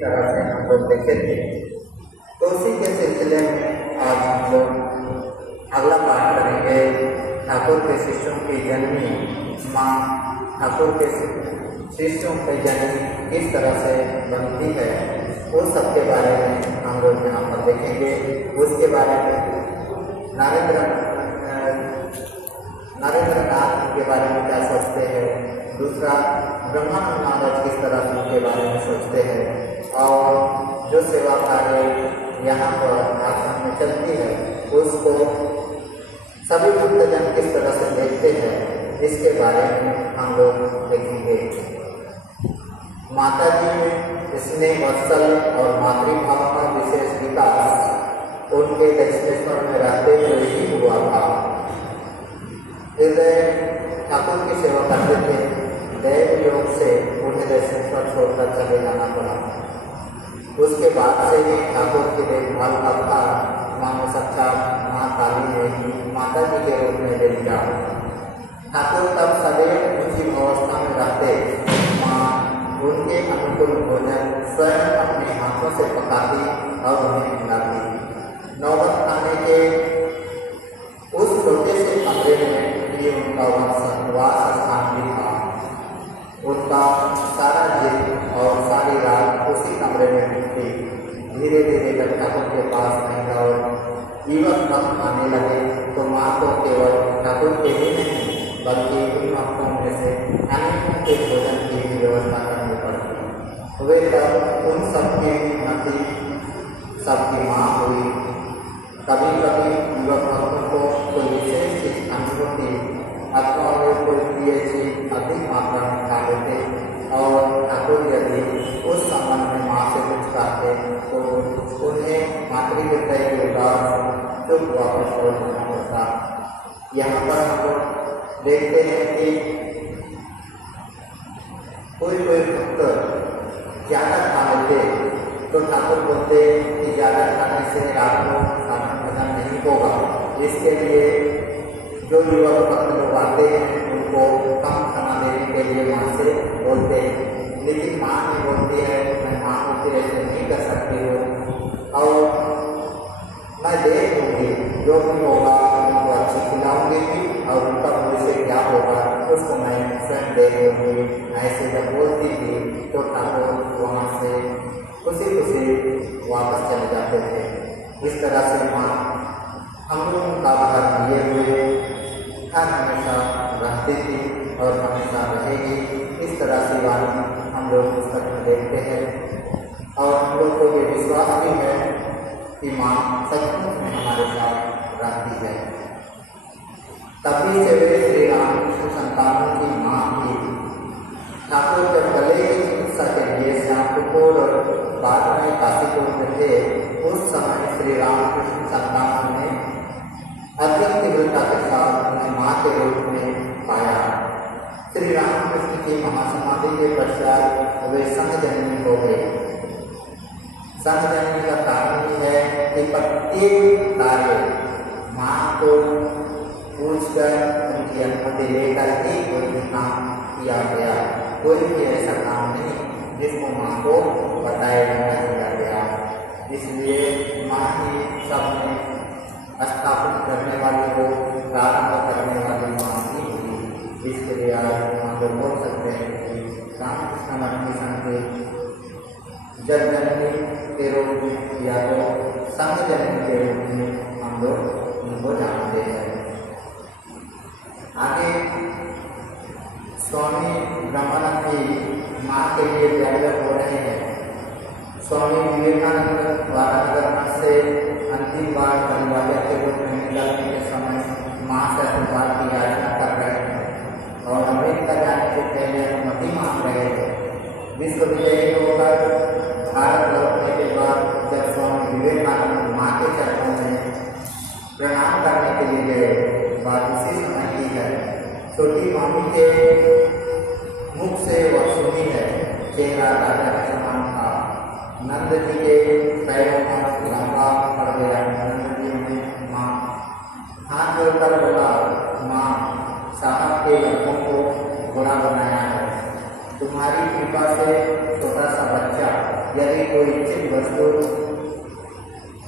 तरह से हम लोग देखे थे। तो उसी के सिलसिले में आज हम लोग अगला पाठ करेंगे। ठाकुर के शिष्यों की जननी माँ ठाकुर के शिष्यों की जननी किस तरह से बनती है, उस सब के बारे में हम लोग यहाँ पर देखेंगे। उसके बारे में नरेंद्रनाथ के बारे में क्या सोचते हैं, दूसरा ब्रह्मानंद महाराज किस तरह से उनके बारे में सोचते हैं, और जो सेवा कार्य यहाँ पर आश्रम में चलती है उसको सभी भक्तजन किस तरह से देखते हैं, इसके बारे में हम लोग देखेंगे। माता जी में स्नेह वत्सल और मातृभाव का विशेष विकास उनके दक्षिणेश्वर में रहते हुए ही हुआ था। हृदय ठाकुर की सेवा करते थे, दैव योग से उन्हें दक्षिणेश्वर छोड़कर चले जाना पड़ा। उसके बाद से ही ठाकुर की देखभाल का भार मानो साक्षात माँ काली ने माता जी के रूप में ले लिया। ठाकुर तब सदैव ऊंची अवस्था में रहते, माँ उनके अनुकूल भोजन स्वयं अपने हाथों से पकाती और उन्हें खिलाती। नौबत खाने के उस छोटे से कमरे में ही उनका वास स्थान भी था। उनका सारा दिन और सारी रात उसी कमरे में बीतती। धीरे धीरे जब ठाकुर के पास नहीं और युवक भक्त आने लगे तो माँ को केवल ठाकुर के ही नहीं बल्कि उन भक्तों में से अनेकों के भोजन की भी व्यवस्था करनी पड़ती। वे तब उन सबकी मति सबकी माँ हुई। कभी कभी युवक भक्तों को कोई विशेष चीज अनुभूति अथवा वे कोई प्रिय चीज अधिक मात्रा में खा लेते और ठाकुर यदि उस संबंध में माँ से कुछ कहते तो उन्हें मातृहृदय के उदार चुप वापस लौट जाना पड़ता। यहाँ पर हम लोग देखते हैं कि कोई भक्त ज्यादा खा लेते तो ठाकुर बोलते कि ज्यादा खाने से रात को साधन भजन नहीं होगा, इसके लिए जो युवक भक्त लोग आते हैं उनको कम खाना देने के लिए माँ से बोलते हैं। लेकिन माँ नहीं बोलती है मैं माँ को ऐसे नहीं कर सकती हूँ और मैं देख लूँगी, जो भी होगा उनको अच्छी खिलाऊंगी और उनका भविष्य क्या होगा उसको मैं स्वयं देख लूँगी। ऐसे जब बोलती थी तो ठाकुर वहाँ से खुशी खुशी वापस चले जाते थे। इस तरह से माँ हम लोगों का भार लिए हुए हर हमेशा रहती थी और हमेशा रहेगी। इस तरह से वाणी हम लोग पुस्तक में देखते हैं और हम लोग को ये विश्वास भी है कि माँ सचमुच में हमारे साथ रहती है। तभी से वे श्री रामकृष्ण संतानों की माँ थी। ठाकुर जब गले की चिकित्सा के लिए श्यामपुर और बाद में काशीपुर में थे, उस समय श्री रामकृष्ण संतानों ने अधिक तीव्रता के साथ उन्हें माँ के रूप में पाया। श्री रामकृष्ण की महासमाधि के पश्चात वे संघजननी हो गए। संघजननी का कारण ही है कि प्रत्येक कार्य माँ को पूछकर उनकी अनुमति लेकर ही कोई भी काम किया गया। कोई भी ऐसा काम नहीं जिसको माँ को बताया किया गया। इसलिए माँ ही सब में स्थापित करने वाली को प्रारंभ करने वाली माँ ही हुई। इसके लिए आज हम लोग बोल सकते हैं कि रामकृष्ण मठ मिशन के जग जननी के रूप में या तो संघ जननी के रूप में हम लोग उनको जानते हैं। आगे स्वामी ब्रह्मानंद की माँ के लिए व्याख्यान हो रहे हैं। स्वामी विवेकानंद वाराणसी से अंतिम बार परिवार के रूप में निकलने के समय माँ से आशीर्वाद की याचना कर रहे हैं और अमेरिका जाने के पहले अनुमति मांग रहे थे। विश्वविद्यालय होकर भारत लौटने के बाद जब स्वामी विवेकानंद माँ के चरणों में प्रणाम करने के लिए गए, बात उसी समय की है। छोटी मामी के मुख से वह सुनी है, चेहरा राजा के समान था। नंद जी के पैरों पर लंबा पड़ गया। नंद जी ने माँ हाथ जोड़कर बोला, माँ साहब के लड़कों को बुरा बनाया है, तुम्हारी कृपा से छोटा सा बच्चा कोई इच्छित वस्तु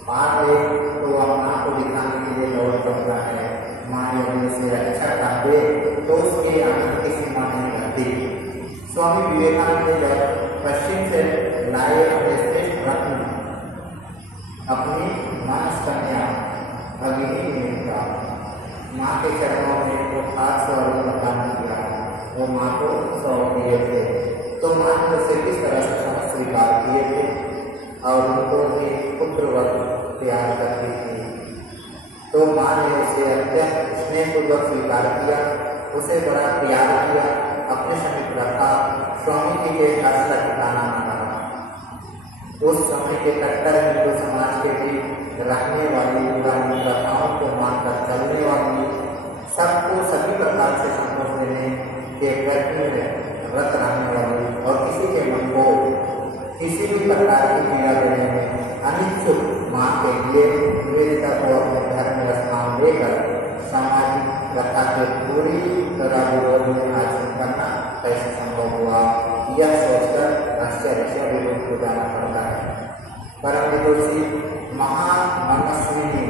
पा ले तो वह माँ को दिखाने के लिए लौट पड़ता है। माँ यदि उसे अच्छा खा दे तो उसके आनंद की सीमा नहीं रहती। स्वामी विवेकानंद ने जब पश्चिम से लाए अपने श्रेष्ठ रत्न अपनी मानस कन्या भगिनी मेनका माँ के चरणों में तो खास स्वरूप प्रदान किया, वो माँ को सौंप दिए थे, तो माँ ने उसे किस तरह से समझ स्वीकार किए थे और उनको भी पुत्रवत प्यार करती थी। तो माँ ने उसे अत्यंत स्नेहपूर्वक स्वीकार किया, उसे बड़ा प्यार किया, अपने समीप रखा, स्वामी जी के हर्ष का ठिकाना न रहा। उस समय के कट्टर हिंदू समाज के बीच रहने वाली पुरानी प्रथाओं को मानकर चलने वाली, सबको सभी प्रकार से संतोष देने के प्रयत्न में रत रहने वाली और किसी के मन को किसी भी प्रकार की पीड़ा देने में अनिच्छुक माँ के लिए निवेदिता को अपने घर में स्थान देकर सामाजिक प्रथा के पूरी तरह विरोध में आचरण करना कैसे संभव हुआ, यह सोचकर आश्चर्य से विरोध हो जाना पड़ता है। परम विदुषी महामनस्विनी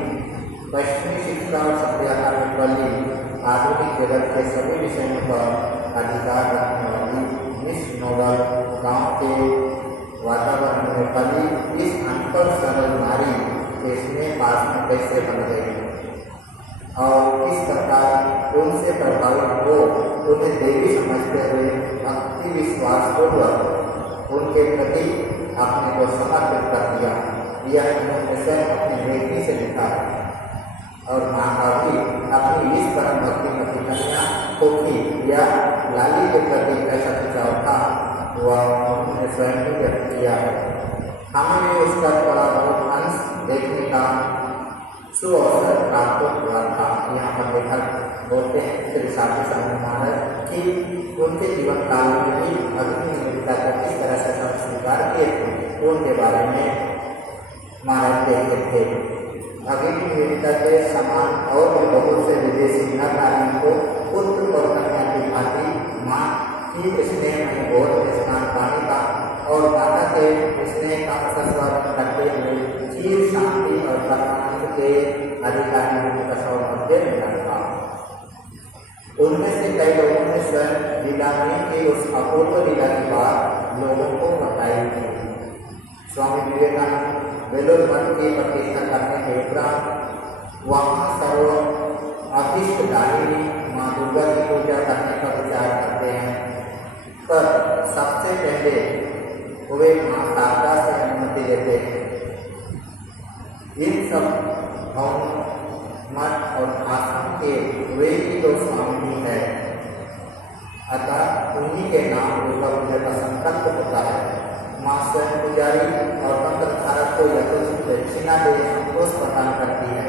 पश्चिमी शिक्षा और सभ्यता में पली आधुनिक जगत के सभी विषयों पर अधिकार रखने वाली मिस नोबल गांव के वातावरण में पली इस अनपढ़ सरल नारी के स्नेह पास में कैसे बन गई और किस प्रकार उनसे प्रभावित हो उन्हें देवी समझते हुए भक्ति विश्वास पूर्वक उनके प्रति अपने को समर्पित कर दिया। यह उन्होंने स्वयं अपनी बेटी से लिखा है और माँ का भी अपनी इस परम भक्ति मती कन्या कोकी या लाली के प्रति ऐसा खिंचाव था, वह उन्होंने स्वयं ही व्यक्त किया है। हमें भी उसका थोड़ा बहुत अंश देखने का सुअवसर प्राप्त हुआ था। यहाँ पर लेखक बोलते हैं श्री साधु स्वामी महाराज कि उनके जीवन काल में भी भक्ति निवेदिता को किस तरह से सब स्वीकार किए थे, उनके बारे में महाराज कहते थे। भगिनी निवेदिता के समान और भी बहुत से विदेशी नर नारियों को पुत्र और कन्या की भांति माँ की स्नेह में गोद में स्नान पानी का और माता के स्नेह का स्वागत करते हुए चीर शांति और परमानंद के अधिकारी होने का सौभाग्य मिला था। उनमें से कई लोगों ने स्वयं लीला में की उस अपूर्व लीला की बात लोगों को बताई थी। स्वामी विवेकानंद बेलोर मठ की प्रतिष्ठा करने के उपरांत वहाँ सर्व अभिष्ट दायिनी माँ दुर्गा की पूजा करने का विचार करते हैं, पर सबसे पहले वे माँ शारदा से अनुमति लेते हैं। इन सब भवन मठ और आश्रम के वे ही तो स्वामी है, अतः उन्हीं के नाम दुर्गा पूजा का संकल्प होता है। माँ स्वयं पुजारी और तंत्रधारक को यथोचित दक्षिणा दे संतोष प्रदान करती है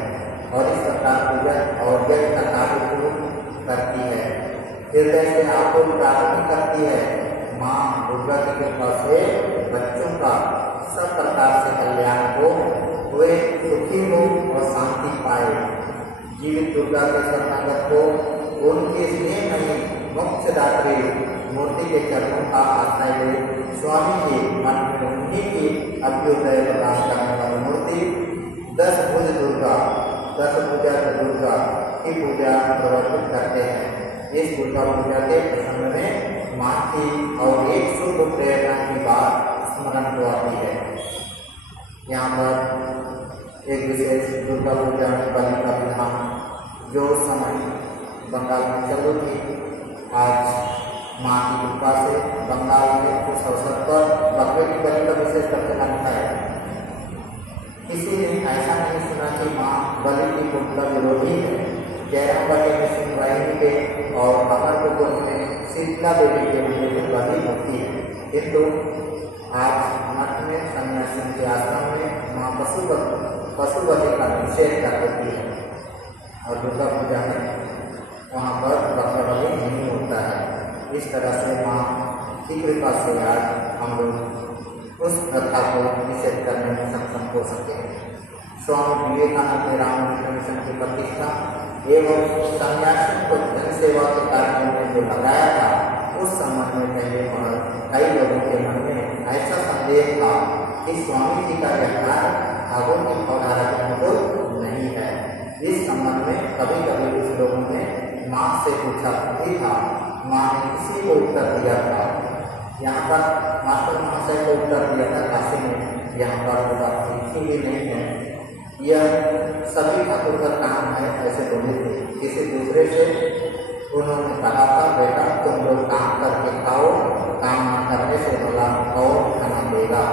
और इस प्रकार पूजा और यज्ञ का कार्य पूर्ण करती है। हृदय से आपको प्रार्थना करती है। माँ दुर्गा की कृपा से बच्चों का सब प्रकार से कल्याण हो, वे सुखी हो और शांति पाए। जीवित दुर्गा के शरणागत को उनके स्नेह में मोक्षदात्री मूर्ति के चरणों का आश्रय ले स्वामी जी मन में उन्हीं की अभ्युदय प्रदान करने वाली मूर्ति 10 भुज दुर्गा 10 भुजा दुर्गा की पूजा प्रवर्तित करते हैं। इस दुर्गा पूजा के प्रसंग में माँ की और एक शुभ प्रेरणा की बात स्मरण को आती है। यहाँ पर एक विशेष दुर्गा पूजा में बलि का विधान जो उस समय बंगाल में चालू थी, आज माँ की कृपा से बंगाल में कुछ अवसर पर बकरे की बलि का विशेष प्रचलन है। किसी ने ऐसा नहीं सुना कि माँ बलि की पूर्ण विरोधी है। जयराम बटे में सुनवाई के और अमरपुर में शीतला देवी के मंदिर में बलि होती है, किंतु आज मठ में सन्यासी के आश्रम में माँ पशुपति का निषेध कर देती है और दुर्गा पूजा में वहाँ पर बकरा बलि नहीं होता है। इस तरह से माँ की कृपा से आज हम लोग उस प्रथा को निषेध करने में सक्षम हो सके। स्वामी विवेकानंद ने रामकृष्ण मिशन की प्रतिष्ठा एवं सन्यासियों को जन सेवा के कार्यों में जो लगाया था, उस संबंध में पहले कई लोगों के मन में ऐसा संदेह था कि स्वामी जी का यह कार्य भागों की अवधारा के अनुकूल नहीं है। इस संबंध में कभी कभी कुछ लोगों ने माँ से पूछा भी था। माँ ने किसी को उत्तर दिया था। यहाँ पर मास्टर महाशय को उत्तर दिया था काशी में, यहाँ पर बात लिखी भी नहीं है। यह सभी ठाकुर का काम है ऐसे बोले थे। किसी दूसरे से उन्होंने कहा था, बेटा तुम लोग काम करके खाओ, काम न करने से भला और खाना देगा।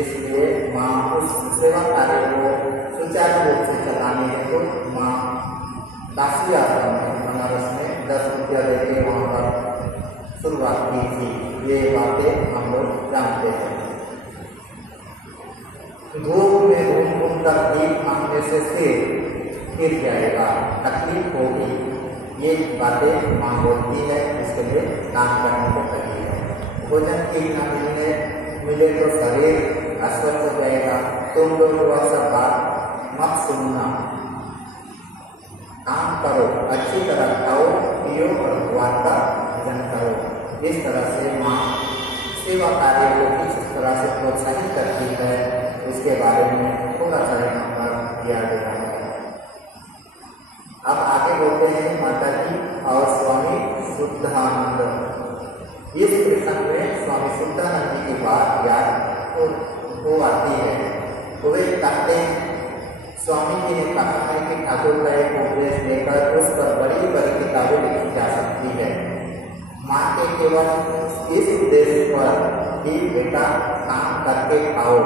इसलिए माँ उस सेवा कार्य को सुचारू रूप से चलाने हेतु माँ काशी आश्रम में बनारस में 10 रुपया देके वहाँ पर शुरुआत की थी। ये बातें हम लोग जानते हैं। धूप में घूम कर दीप मांगने से सिर गिर जाएगा, तकलीफ होगी, ये बातें माँ बोलती है। इसके लिए काम करने को कही है। भोजन ठीक न मिले तो शरीर अस्वस्थ हो जाएगा। तुम लोग वह सब बात मत सुनना, काम करो, अच्छी तरह खाओ पियो और भगवान का भजन करो। इस तरह से माँ सेवा कार्य को किस तरह से प्रोत्साहित करती है, इसके बारे में थोड़ा सा यहाँ पर दिया गया है। अब आगे बोलते हैं माता जी और स्वामी शुद्धानंद। इस प्रसंग में स्वामी शुद्धानंद जी की बात याद तो आती है। तो वे कहते हैं, स्वामी जी ने कहा है कि ठाकुर का एक उपदेश लेकर उस पर बड़ी बड़ी किताबें लिखी जा सकती है। माँ के केवल इस उद्देश्य पर ही बेटा काम करके खाओ।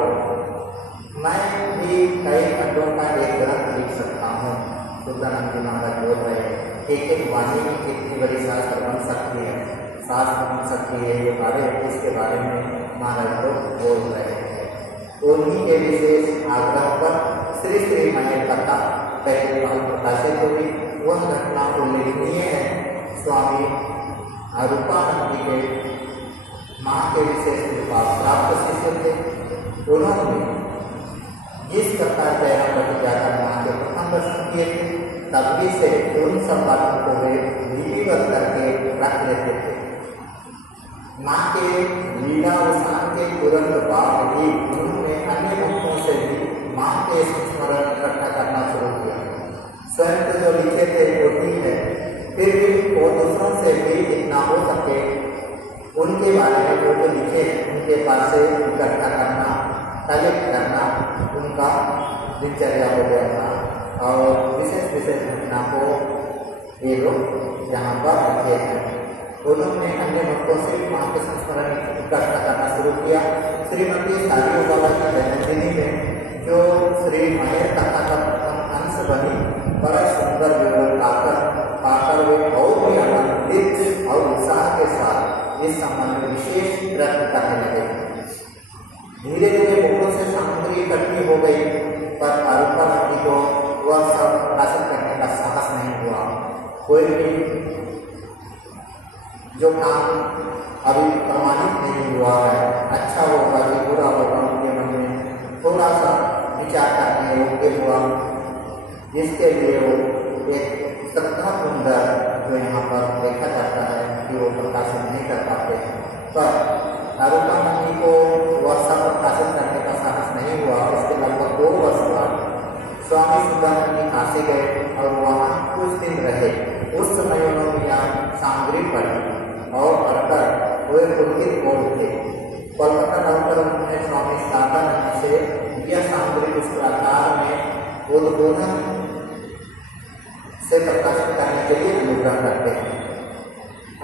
मैं भी कई खंडों का एक ग्रंथ लिख सकता हूँ। शुद्धानंद जी महाराज बोल रहे हैं, एक वाणी की कितनी बड़ी शास्त्र बन सकती है, शास्त्र बन सकती है, ये इसके बारे में महाराज लोग बोल रहे हैं। उन्हीं के विशेष आग्रह पर श्री श्री मय कथा पहले प्रकाशित हुई। वह घटना उल्लेखनीय है। स्वामी रूपानंद जी के माँ के विशेष कृपा प्राप्त शिष्य थे। उन्होंने जिस प्रकार तेरा प्रति जाकर माँ के प्रथम दर्शन किए थे, तभी से उन सब बातों को वे लिपिबद्ध करके रख लेते थे। माँ के लीला अवसान के तुरंत बाद ही उन्होंने अन्य भक्तों से भी माँ के संस्मरण इकट्ठा करना शुरू किया। स्वयं तो जो लिखे थे वो ठीक है, फिर भी वो दूसरों से भी जितना हो सके उनके बारे में जो लिखे उनके पास से इकट्ठा करना, कलेक्ट करना उनका दिनचर्या हो गया था। और विशेष विशेष घटना को ये लोग यहाँ पर रखे हैं। उन्होंने अन्य भक्तों से माँ के संस्मरण इकट्ठा करना शुरू किया। श्रीमती सारियो बाबा की जन्मदिनी में जो श्री मायर कथा का अंश बनी, बड़ा सुंदर विवरण पाकर वे और भी आनंदित और उत्साह के साथ इस संबंध में विशेष प्रयत्न करने लगे। धीरे धीरे बहुतों से सामग्री इकट्ठी हो गई, पर रूपानंद जी को वह सब प्रकाशित करने का साहस नहीं हुआ। कोई भी जो काम अभी प्रमाणित नहीं हुआ है, अच्छा होगा कि बुरा होगा, उनके मन में थोड़ा सा विचार करने योग्य हुआ। इसके लिए वो एक श्रद्धा सुंदर जो यहाँ पर देखा जाता है कि वो प्रकाशित नहीं कर पाते। पर रूपानंद जी को वह सब प्रकाशित करने का साहस नहीं हुआ। उसके लगभग 2 वर्ष बाद स्वामी शुद्धानंद जी काशी गए और वहाँ कुछ दिन रहे। उस समय उन्होंने यहाँ सामग्री पढ़ी और पढ़कर वे पुलकित हो उठे। कोलकाता लौटकर उन्होंने स्वामी शारदानंद से यह सामग्री पुस्तकाकार में उद्बोधन से प्रकाशित करने के लिए अनुग्रह करते हैं।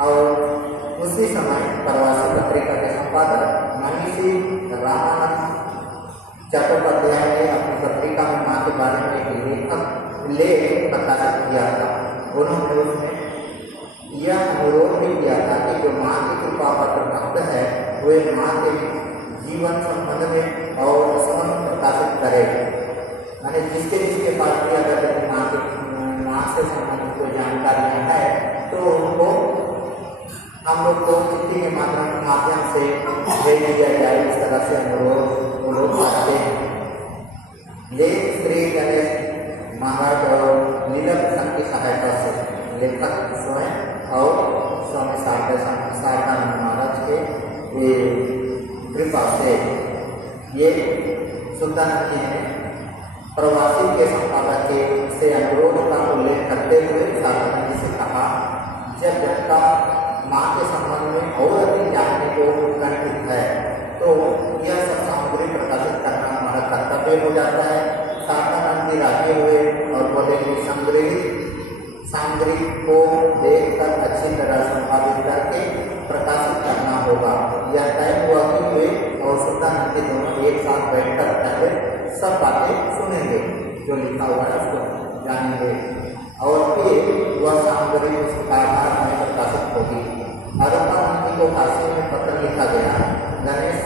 और उसी समय प्रवासी पत्रिका के संपादक मनीषी रामानंद चट्टोपाध्याय ने अपनी पत्रिका में माँ के बारे में एक लेख प्रकाशित किया था। उन्होंने उसमें यह अनुरोध भी किया था कि जो माँ की कृपा पर भक्त है वे माँ के जीवन संबंध में और संबंध प्रकाशित करे। मैंने जिसके पास भी अगर माँ से संबंधित कोई जानकारी है तो उनको हम लोग को चिट्ठी के माध्यम से भेज दिया जाए। इस तरह से अनुरोध वो लोग करते हैं। लेख श्री गणेश महाराज और लीला प्रसंग की सहायता से लेखक स्वयं और स्वामी शारदा ये सुल्तान जी ने प्रवासी के संपादक के से अनुरोध का उल्लेख करते हुए साधना जी से कहा, जब व्यक्ता माँ के संबंध में और अधिक जानने को उत्कंठित है तो यह सब सामग्री प्रकाशित करना हमारा कर्तव्य हो जाता है। साधनानंद जी राजी हुए और बोले कि सामग्री को देखकर अच्छी तरह संपादित करके प्रकाशित करना होगा। यह तय हुआ कि वे और सुल्तान जी दोनों एक साथ बैठकर पहले सब बातें सुनेंगे, जो लिखा हुआ है उसको जानेंगे और फिर वह सामग्री उस कागज में प्रकाशित होगी। अरुणानंद जी को काशी में पत्र लिखा गया। गणेश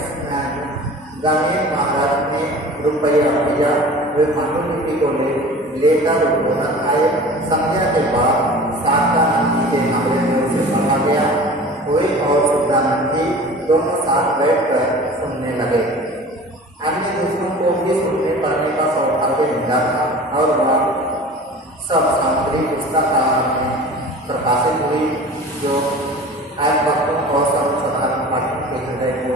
महाराज ने रुपया भेजा। वे पांडुलिपि को लेकर उद्बोधन आए। संध्या के बाद साधनानंद जी के कमरे में उसे कहा गया। वे और सुल्तानंद जी दोनों साथ बैठकर सुनने लगे। अन्य दूसरों को भी सुनने पढ़ने का सौभाग्य मिला था और वह सब सामग्री पुस्तकालय में प्रकाशित हुई, जो आज भक्तों और सर्वसाधारण पाठकों के हृदय को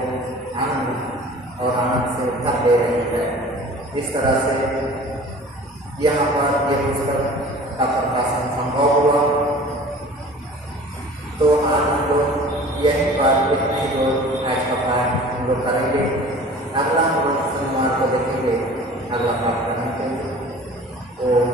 आनंद से भर दे रही है। इस तरह से यहाँ पर यह पुस्तक का प्रकाशन संभव हुआ। तो आज हम लोग यहीं पर इतने ही लोग आज का पाठ हम लोग करेंगे। अगला हम लोग शनिवार को देखेंगे अगला पाठ करने के लिए। ओम